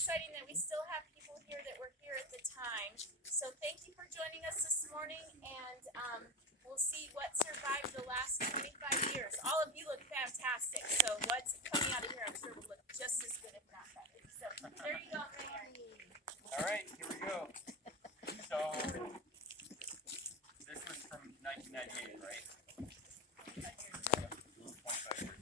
exciting that we still have people here that were here at the time. So thank you for joining us this morning, and we'll see what survived the last 25 years. All of you look fantastic, so what's coming out of here I'm sure will look just as good, if not better. So there you go, Mayor. All right, here we go. So this was from 1998, right? 25 years.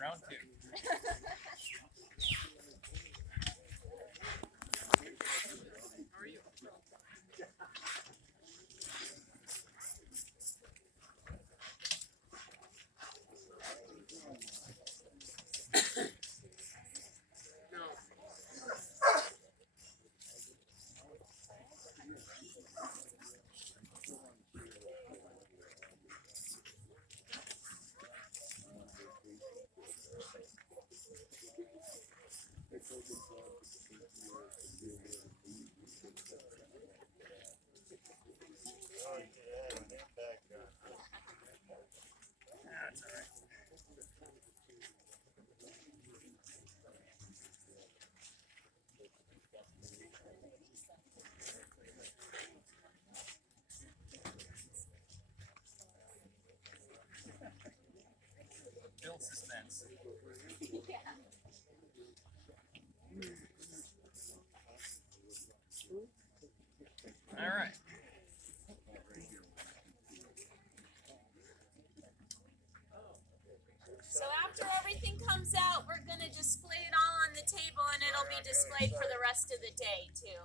Round two. How are you? That's all right. Build suspense. All right. So after everything comes out, we're going to display it all on the table, and it'll be displayed for the rest of the day, too.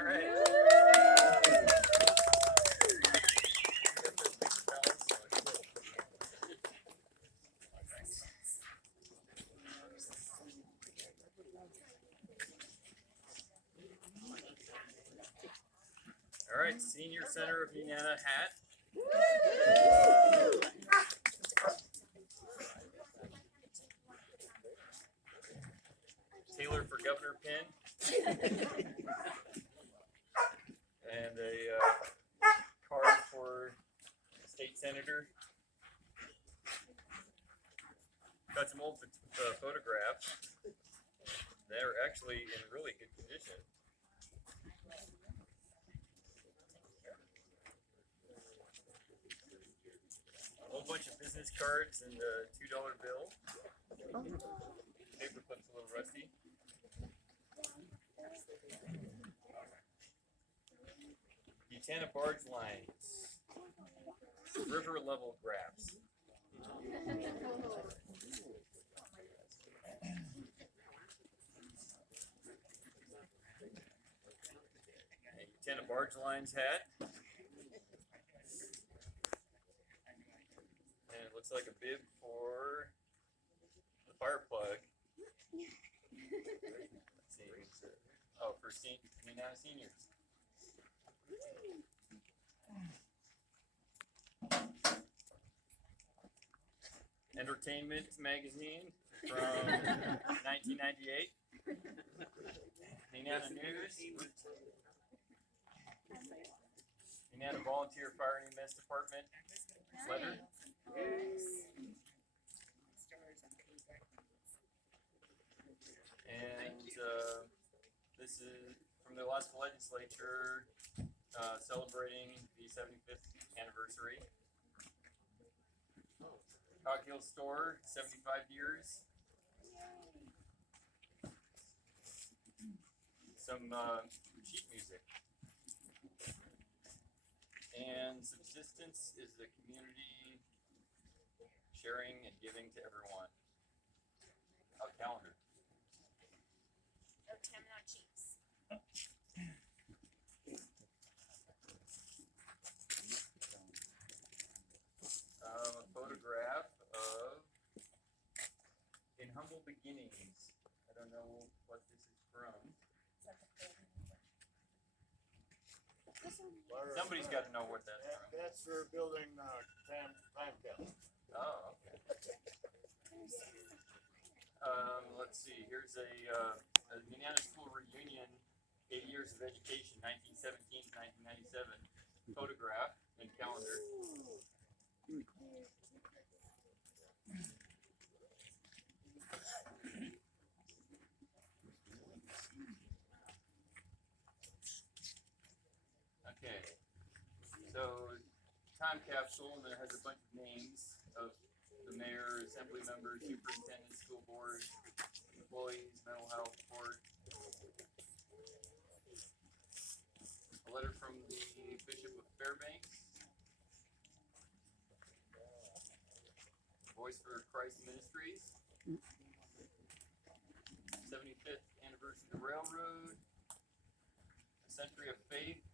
All right. All right, Senior Center of Nenana hat. Taylor for Governor pin. And a card for State Senator. Got some old photographs. They're actually in really good condition. A whole bunch of business cards and a $2 bill. Paper clip's a little rusty. Buchanan barge lines. River level graphs. Buchanan barge lines hat. And it looks like a bib for the fire plug. Let's see. Oh, for Nenana seniors. Entertainment magazine from 1998. Nenana News. Nenana Volunteer Fire and EMS Department letter. And this is from the Alaska Legislature celebrating the 75th anniversary. Cog Hill Store, 75 years. Some sheet music. And subsistence is the community sharing and giving to everyone. A calendar. No Tim, no Chiefs. A photograph of In Humble Beginnings. I don't know what this is from. Somebody's got to know what that's from. That's for building time capsule. Oh, okay. Let's see. Here's a Nenana School reunion, 80 years of education, 1917 to 1997 photograph and calendar. Okay, so time capsule, and it has a bunch of names of the mayor, assembly members, superintendent, school board, employees, mental health board. A letter from the Bishop of Fairbanks. Voice for Christ Ministries. 75th anniversary of the railroad. A Century of Faith.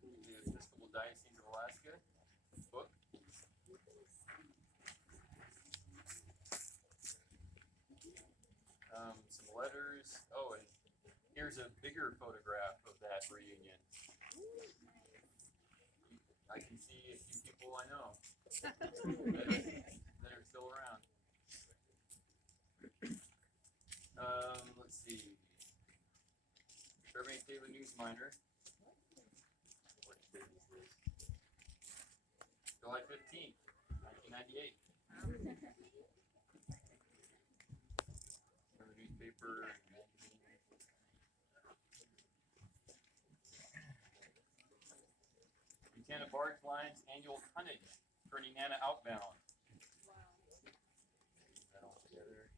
The Episcopal Diocese of Alaska. Book. Some letters. Oh, and here's a bigger photograph of that reunion. I can see a few people I know that are still around. Let's see. Fairbanks Daily News Miner. What date is this? July 15th, 1998. Another newspaper and magazine. Nenana Barge Line's annual tonnage for Nenana outbound. That all together.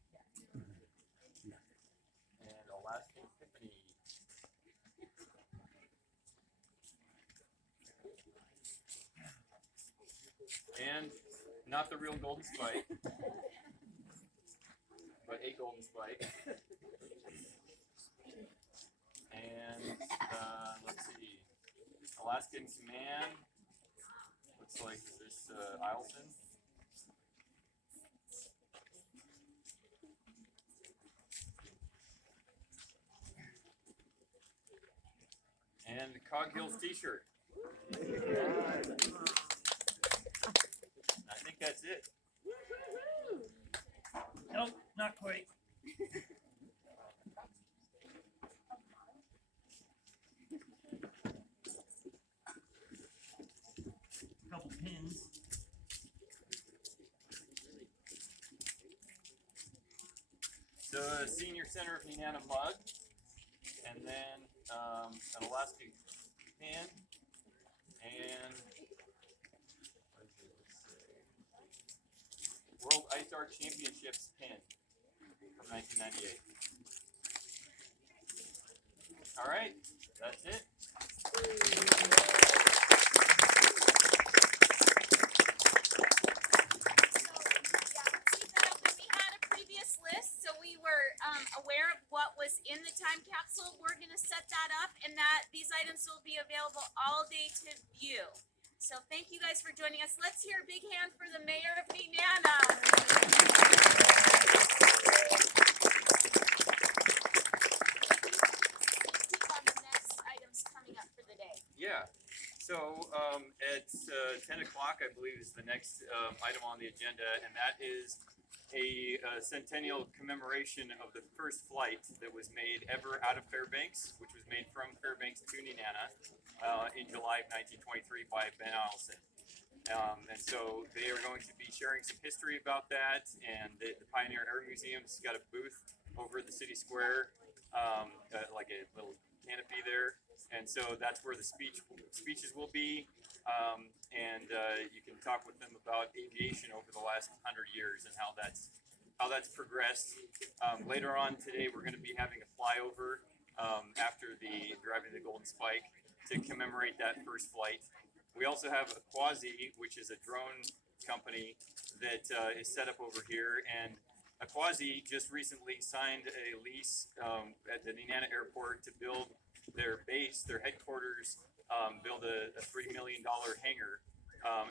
And Alaska Epiphany. And not the real golden spike, but a golden spike. And let's see, Alaskan Command. Looks like this Eielson. And the Cog Hills t-shirt. I think that's it. Nope, not quite. Couple pins. The Senior Center of Nenana mug, and then an Alaska pin, and what does it say? World Ice Art Championships pin from 1998. All right, that's it. Aware of what was in the time capsule. We're going to set that up, and that these items will be available all day to view. So thank you guys for joining us. Let's hear a big hand for the mayor of Nenana. On the next items coming up for the day. Yeah. So at 10 o'clock, I believe, is the next item on the agenda, and that is a centennial commemoration of the first flight that was made ever out of Fairbanks, which was made from Fairbanks to Nenana in July of 1923 by Ben Eielson. And so they are going to be sharing some history about that, and the Pioneer Air Museum's got a booth over the city square, like a little canopy there. And so that's where the speeches will be. And you can talk with them about aviation over the last 100 years and how that's progressed. Later on today, we're going to be having a flyover after the driving the Golden Spike to commemorate that first flight. We also have a Quasi, which is a drone company that is set up over here, and Aquasi just recently signed a lease at the Nenana Airport to build their base, their headquarters, build a $3 million hangar.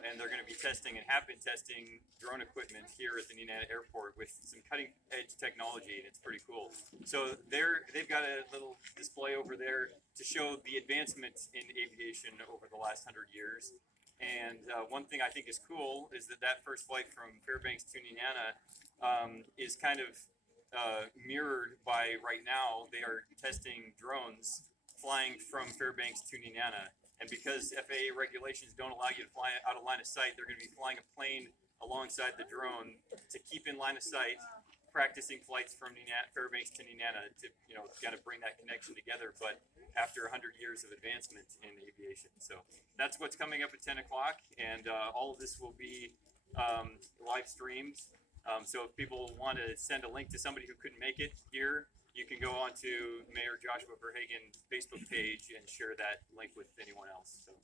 And they're going to be testing and have been testing drone equipment here at the Nenana Airport with some cutting edge technology, and it's pretty cool. So they've got a little display over there to show the advancements in aviation over the last 100 years. And one thing I think is cool is that first flight from Fairbanks to Nenana is kind of mirrored by right now they are testing drones flying from Fairbanks to Nenana. And because FAA regulations don't allow you to fly out of line of sight, they're going to be flying a plane alongside the drone to keep in line of sight, practicing flights from Fairbanks to Nenana to, kind of bring that connection together, but after 100 years of advancement in aviation. So that's what's coming up at 10 o'clock, and all of this will be live streamed. So if people want to send a link to somebody who couldn't make it here, you can go on to Mayor Joshua Verhagen Facebook page and share that link with anyone else. So.